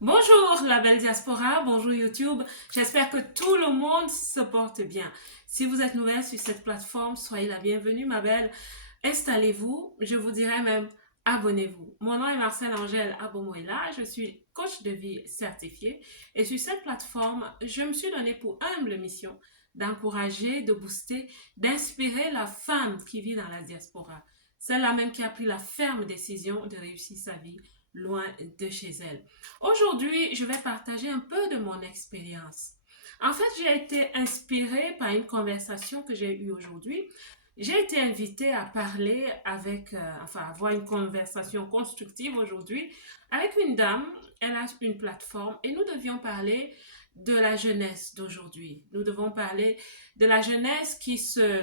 Bonjour la belle diaspora, bonjour YouTube. J'espère que tout le monde se porte bien. Si vous êtes nouvelle sur cette plateforme, soyez la bienvenue ma belle. Installez-vous, je vous dirais même abonnez-vous. Mon nom est Marcel Angèle Abomoela, je suis coach de vie certifié et sur cette plateforme, je me suis donné pour humble mission d'encourager, de booster, d'inspirer la femme qui vit dans la diaspora. Celle-là même qui a pris la ferme décision de réussir sa vie loin de chez elle. Aujourd'hui, je vais partager un peu de mon expérience. En fait, j'ai été inspirée par une conversation que j'ai eue aujourd'hui. J'ai été invitée à parler avoir une conversation constructive aujourd'hui avec une dame. Elle a une plateforme et nous devions parler de la jeunesse d'aujourd'hui. Nous devons parler de la jeunesse qui se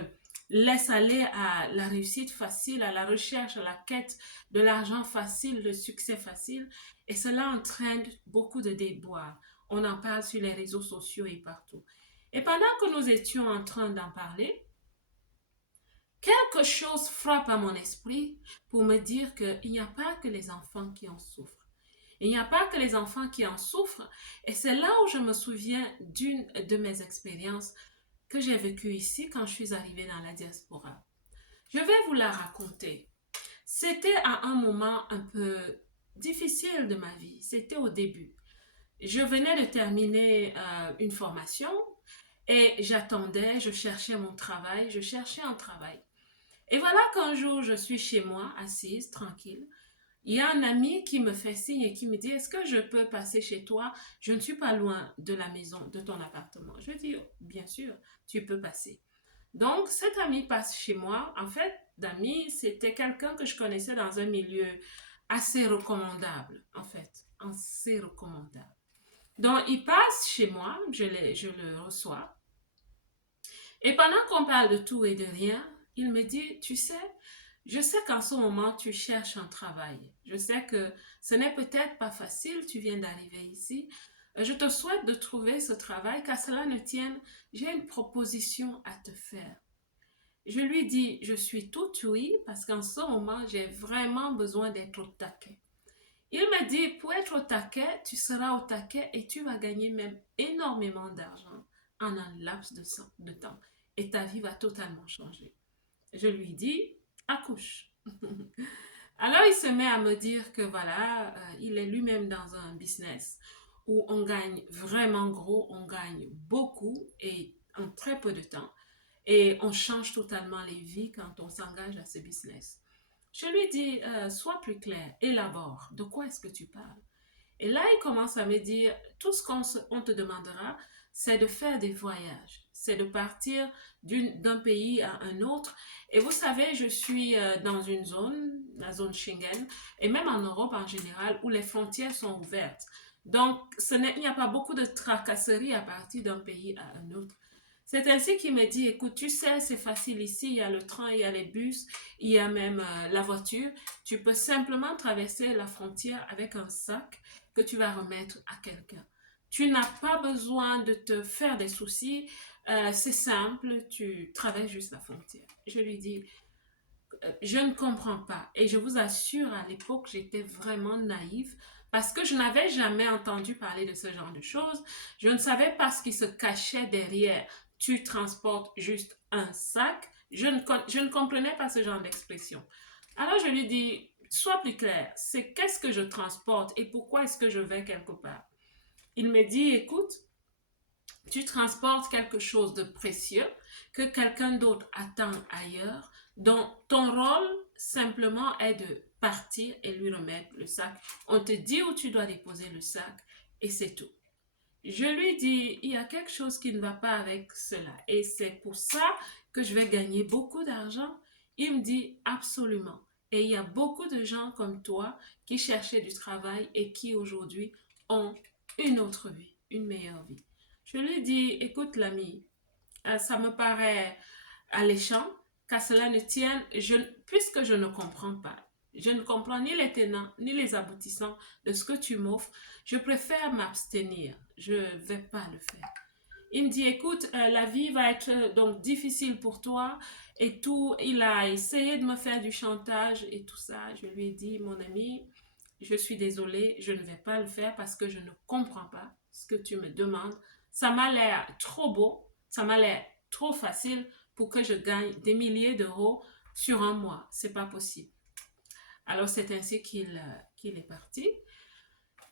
laisse aller à la réussite facile, à la recherche, à la quête de l'argent facile, le succès facile. Et cela entraîne beaucoup de déboires. On en parle sur les réseaux sociaux et partout. Et pendant que nous étions en train d'en parler, quelque chose frappe à mon esprit pour me dire qu'il n'y a pas que les enfants qui en souffrent. Il n'y a pas que les enfants qui en souffrent. Et c'est là où je me souviens d'une de mes expériences que j'ai vécues ici quand je suis arrivée dans la diaspora. Je vais vous la raconter. C'était à un moment un peu difficile de ma vie. C'était au début. Je venais de terminer une formation et j'attendais, je cherchais mon travail, je cherchais un travail. Et voilà qu'un jour, je suis chez moi, assise, tranquille. Il y a un ami qui me fait signe et qui me dit, est-ce que je peux passer chez toi? Je ne suis pas loin de la maison, de ton appartement. Je dis, bien sûr, tu peux passer. Donc, cet ami passe chez moi. En fait, d'ami, c'était quelqu'un que je connaissais dans un milieu assez recommandable, en fait, assez recommandable. Donc, il passe chez moi, je le reçois. Et pendant qu'on parle de tout et de rien, il me dit, tu sais, je sais qu'en ce moment, tu cherches un travail. Je sais que ce n'est peut-être pas facile, tu viens d'arriver ici. Je te souhaite de trouver ce travail, qu'à cela ne tienne, j'ai une proposition à te faire. Je lui dis, je suis tout oui, parce qu'en ce moment, j'ai vraiment besoin d'être au taquet. Il me dit, pour être au taquet, tu seras au taquet et tu vas gagner même énormément d'argent en un laps de temps. Et ta vie va totalement changer. Je lui dis, accouche. Alors il se met à me dire que voilà, il est lui-même dans un business où on gagne vraiment gros, on gagne beaucoup et en très peu de temps. Et on change totalement les vies quand on s'engage à ce business. Je lui dis, sois plus clair, élabore, de quoi est-ce que tu parles? Et là, il commence à me dire, tout ce qu'on te demandera, c'est de faire des voyages, c'est de partir d'un pays à un autre. Et vous savez, je suis dans une zone, la zone Schengen, et même en Europe en général, où les frontières sont ouvertes. Donc, il n'y a pas beaucoup de tracasseries à partir d'un pays à un autre. C'est ainsi qu'il me dit, écoute, tu sais, c'est facile ici, il y a le train, il y a les bus, il y a même la voiture. Tu peux simplement traverser la frontière avec un sac que tu vas remettre à quelqu'un. Tu n'as pas besoin de te faire des soucis, c'est simple, tu traverses juste la frontière. Je lui dis, je ne comprends pas. Et je vous assure, à l'époque, j'étais vraiment naïve parce que je n'avais jamais entendu parler de ce genre de choses. Je ne savais pas ce qui se cachait derrière. Tu transportes juste un sac. Je ne comprenais pas ce genre d'expression. Alors je lui dis, sois plus clair, c'est qu'est-ce que je transporte et pourquoi est-ce que je vais quelque part? Il me dit, écoute, tu transportes quelque chose de précieux que quelqu'un d'autre attend ailleurs, dont ton rôle simplement est de partir et lui remettre le sac. On te dit où tu dois déposer le sac et c'est tout. Je lui dis, il y a quelque chose qui ne va pas avec cela et c'est pour ça que je vais gagner beaucoup d'argent. Il me dit, absolument. Et il y a beaucoup de gens comme toi qui cherchaient du travail et qui aujourd'hui ont une autre vie, une meilleure vie. Je lui dis, écoute l'ami, ça me paraît alléchant, qu'à cela ne tienne, puisque je ne comprends pas, je ne comprends ni les tenants ni les aboutissants de ce que tu m'offres, je préfère m'abstenir, je ne vais pas le faire. Il me dit, écoute, la vie va être donc difficile pour toi et tout. Il a essayé de me faire du chantage et tout ça. Je lui ai dit, mon ami, je suis désolée, je ne vais pas le faire parce que je ne comprends pas ce que tu me demandes. Ça m'a l'air trop beau, ça m'a l'air trop facile pour que je gagne des milliers d'euros sur un mois. C'est pas possible. Alors c'est ainsi qu'il est parti.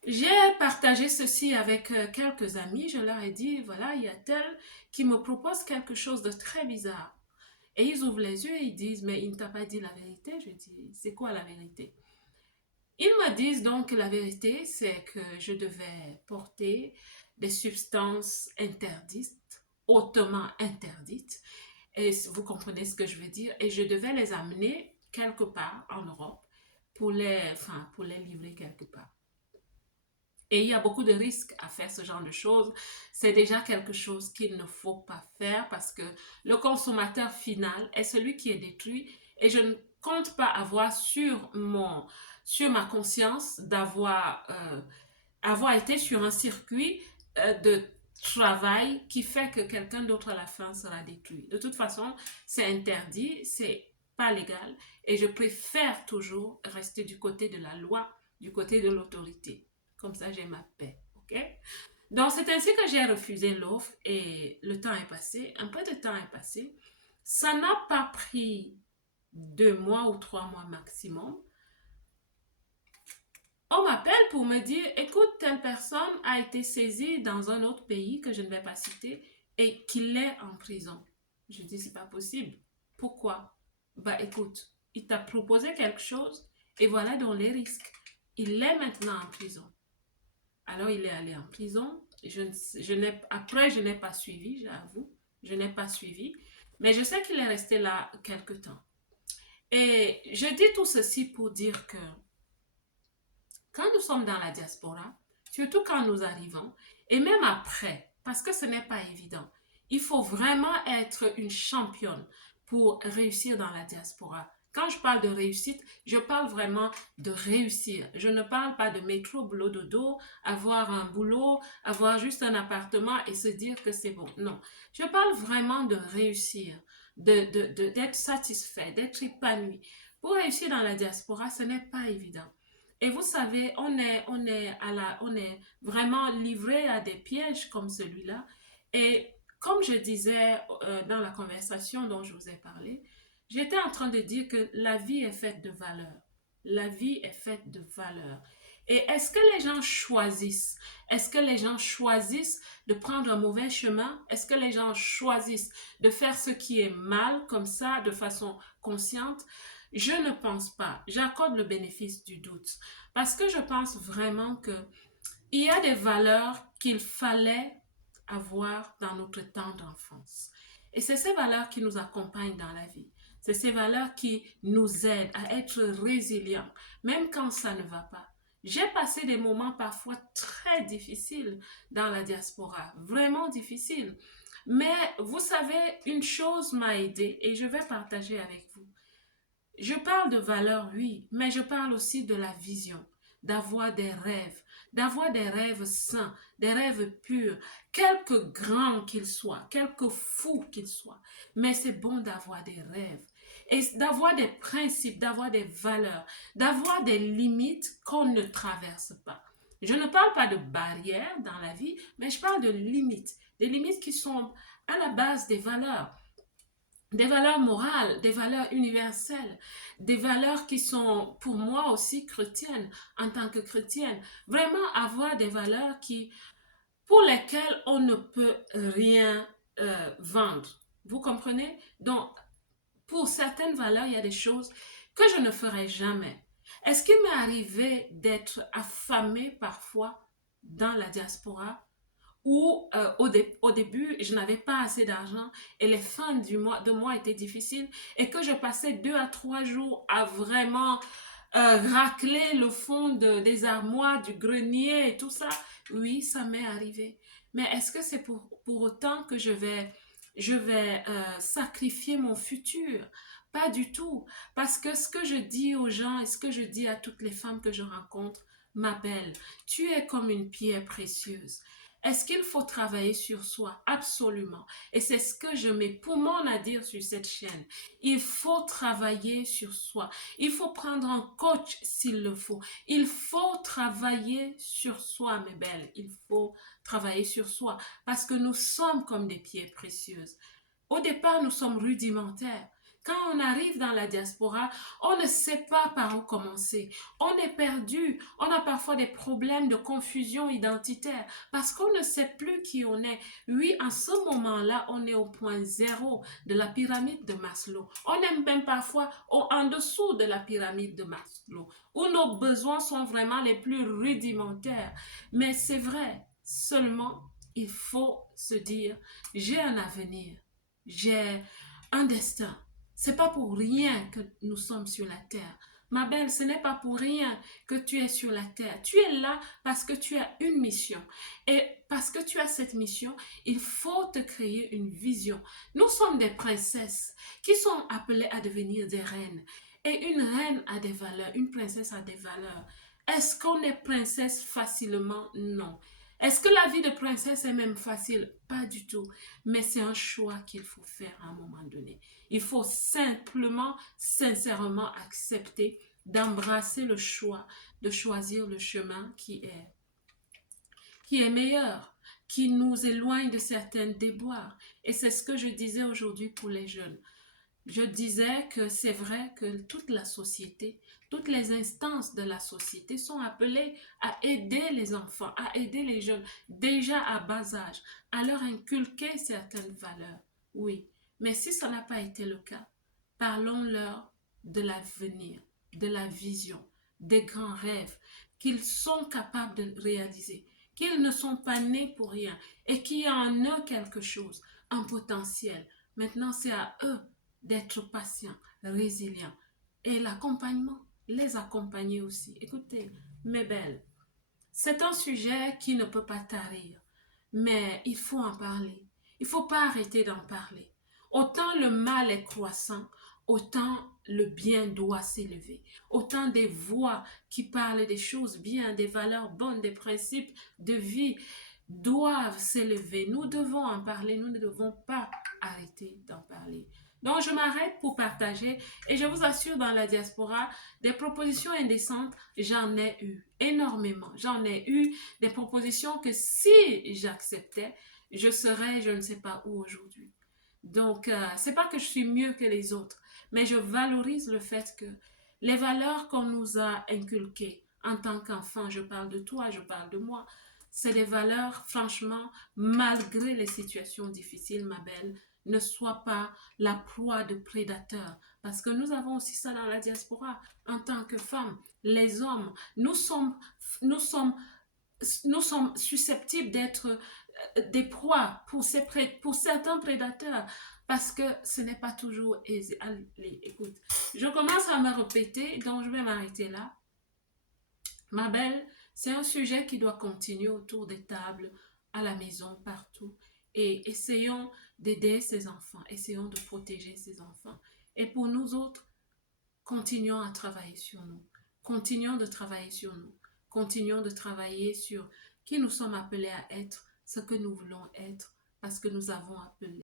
J'ai partagé ceci avec quelques amis. Je leur ai dit, voilà, il y a tel qui me propose quelque chose de très bizarre. Et ils ouvrent les yeux et ils disent, mais il ne t'a pas dit la vérité. Je dis, c'est quoi la vérité? Ils me disent donc que la vérité, c'est que je devais porter des substances interdites, hautement interdites. Et vous comprenez ce que je veux dire? Et je devais les amener quelque part en Europe pour les livrer quelque part. Et il y a beaucoup de risques à faire ce genre de choses. C'est déjà quelque chose qu'il ne faut pas faire parce que le consommateur final est celui qui est détruit et je ne compte pas avoir sur ma conscience avoir été sur un circuit de travail qui fait que quelqu'un d'autre à la fin sera détruit. De toute façon, c'est interdit, c'est pas légal et je préfère toujours rester du côté de la loi, du côté de l'autorité. Comme ça, j'ai ma paix, ok? Donc, c'est ainsi que j'ai refusé l'offre et le temps est passé, un peu de temps est passé. Ça n'a pas pris 2 mois ou 3 mois maximum. On m'appelle pour me dire, écoute, telle personne a été saisie dans un autre pays que je ne vais pas citer et qu'il est en prison. Je dis, c'est pas possible. Pourquoi? Bah écoute, il t'a proposé quelque chose et voilà donc les risques. Il est maintenant en prison. Alors il est allé en prison. Après, je n'ai pas suivi, j'avoue. Je n'ai pas suivi. Mais je sais qu'il est resté là quelque temps. Et je dis tout ceci pour dire que quand nous sommes dans la diaspora, surtout quand nous arrivons, et même après, parce que ce n'est pas évident, il faut vraiment être une championne pour réussir dans la diaspora. Quand je parle de réussite, je parle vraiment de réussir. Je ne parle pas de métro, boulot, dodo, avoir un boulot, avoir juste un appartement et se dire que c'est bon. Non, je parle vraiment de réussir, d'être satisfait, d'être épanoui. Pour réussir dans la diaspora, ce n'est pas évident. Et vous savez, on est vraiment livré à des pièges comme celui-là. Et comme je disais dans la conversation dont je vous ai parlé, j'étais en train de dire que la vie est faite de valeurs. La vie est faite de valeurs. Et est-ce que les gens choisissent? Est-ce que les gens choisissent de prendre un mauvais chemin? Est-ce que les gens choisissent de faire ce qui est mal comme ça, de façon consciente? Je ne pense pas. J'accorde le bénéfice du doute. Parce que je pense vraiment que il y a des valeurs qu'il fallait avoir dans notre temps d'enfance. Et c'est ces valeurs qui nous accompagnent dans la vie. C'est ces valeurs qui nous aident à être résilients, même quand ça ne va pas. J'ai passé des moments parfois très difficiles dans la diaspora, vraiment difficiles. Mais vous savez, une chose m'a aidé et je vais partager avec vous. Je parle de valeur, oui, mais je parle aussi de la vision, d'avoir des rêves sains, des rêves purs, quelque grands qu'ils soient, quelque fous qu'ils soient. Mais c'est bon d'avoir des rêves et d'avoir des principes, d'avoir des valeurs, d'avoir des limites qu'on ne traverse pas. Je ne parle pas de barrières dans la vie, mais je parle de limites, des limites qui sont à la base des valeurs morales, des valeurs universelles, des valeurs qui sont pour moi aussi chrétiennes en tant que chrétienne. Vraiment avoir des valeurs pour lesquelles on ne peut rien vendre. Vous comprenez? Donc, pour certaines valeurs, il y a des choses que je ne ferai jamais. Est-ce qu'il m'est arrivé d'être affamée parfois dans la diaspora? Où au début, je n'avais pas assez d'argent et les fins de mois étaient difficiles et que je passais 2 à 3 jours à vraiment racler le fond des armoires, du grenier et tout ça. Oui, ça m'est arrivé. Mais est-ce que c'est pour autant que je vais sacrifier mon futur? Pas du tout. Parce que ce que je dis aux gens et ce que je dis à toutes les femmes que je rencontre, ma belle, tu es comme une pierre précieuse. Est-ce qu'il faut travailler sur soi? Absolument. Et c'est ce que je mets poumon à dire sur cette chaîne. Il faut travailler sur soi. Il faut prendre un coach s'il le faut. Il faut travailler sur soi, mes belles. Il faut travailler sur soi parce que nous sommes comme des pierres précieuses. Au départ, nous sommes rudimentaires. Quand on arrive dans la diaspora, on ne sait pas par où commencer. On est perdu. On a parfois des problèmes de confusion identitaire parce qu'on ne sait plus qui on est. Oui, en ce moment-là, on est au point zéro de la pyramide de Maslow. On est même parfois en dessous de la pyramide de Maslow, où nos besoins sont vraiment les plus rudimentaires. Mais c'est vrai, seulement il faut se dire, j'ai un avenir, j'ai un destin. C'est pas pour rien que nous sommes sur la terre. Ma belle, ce n'est pas pour rien que tu es sur la terre. Tu es là parce que tu as une mission. Et parce que tu as cette mission, il faut te créer une vision. Nous sommes des princesses qui sont appelées à devenir des reines. Et une reine a des valeurs, une princesse a des valeurs. Est-ce qu'on est princesse facilement? Non. Est-ce que la vie de princesse est même facile? Pas du tout. Mais c'est un choix qu'il faut faire à un moment donné. Il faut simplement, sincèrement accepter d'embrasser le choix, de choisir le chemin qui est meilleur, qui nous éloigne de certaines déboires. Et c'est ce que je disais aujourd'hui pour les jeunes. Je disais que c'est vrai que toute la société, toutes les instances de la société sont appelées à aider les enfants, à aider les jeunes, déjà à bas âge, à leur inculquer certaines valeurs. Oui, mais si ça n'a pas été le cas, parlons-leur de l'avenir, de la vision, des grands rêves qu'ils sont capables de réaliser, qu'ils ne sont pas nés pour rien et qu'il y a en eux quelque chose, un potentiel. Maintenant, c'est à eux d'être patients, résilients et l'accompagnement, les accompagner aussi. Écoutez, mes belles, c'est un sujet qui ne peut pas tarir, mais il faut en parler. Il ne faut pas arrêter d'en parler. Autant le mal est croissant, autant le bien doit s'élever. Autant des voix qui parlent des choses bien, des valeurs bonnes, des principes de vie doivent s'élever. Nous devons en parler, nous ne devons pas arrêter d'en parler. Donc, je m'arrête pour partager et je vous assure, dans la diaspora, des propositions indécentes, j'en ai eu énormément. J'en ai eu des propositions que si j'acceptais, je serais, je ne sais pas où aujourd'hui. Donc, c'est pas que je suis mieux que les autres, mais je valorise le fait que les valeurs qu'on nous a inculquées en tant qu'enfant, je parle de toi, je parle de moi, c'est des valeurs, franchement, malgré les situations difficiles, ma belle, ne sois pas la proie de prédateurs. Parce que nous avons aussi ça dans la diaspora. En tant que femmes, les hommes, nous sommes, nous sommes susceptibles d'être des proies pour certains prédateurs parce que ce n'est pas toujours aisé. Allez, écoute, je commence à me répéter, donc je vais m'arrêter là. Ma belle, c'est un sujet qui doit continuer autour des tables, à la maison, partout. Et essayons d'aider ces enfants, essayons de protéger ces enfants. Et pour nous autres, continuons à travailler sur nous. Continuons de travailler sur nous. Continuons de travailler sur qui nous sommes appelés à être, ce que nous voulons être, parce que nous avons appelé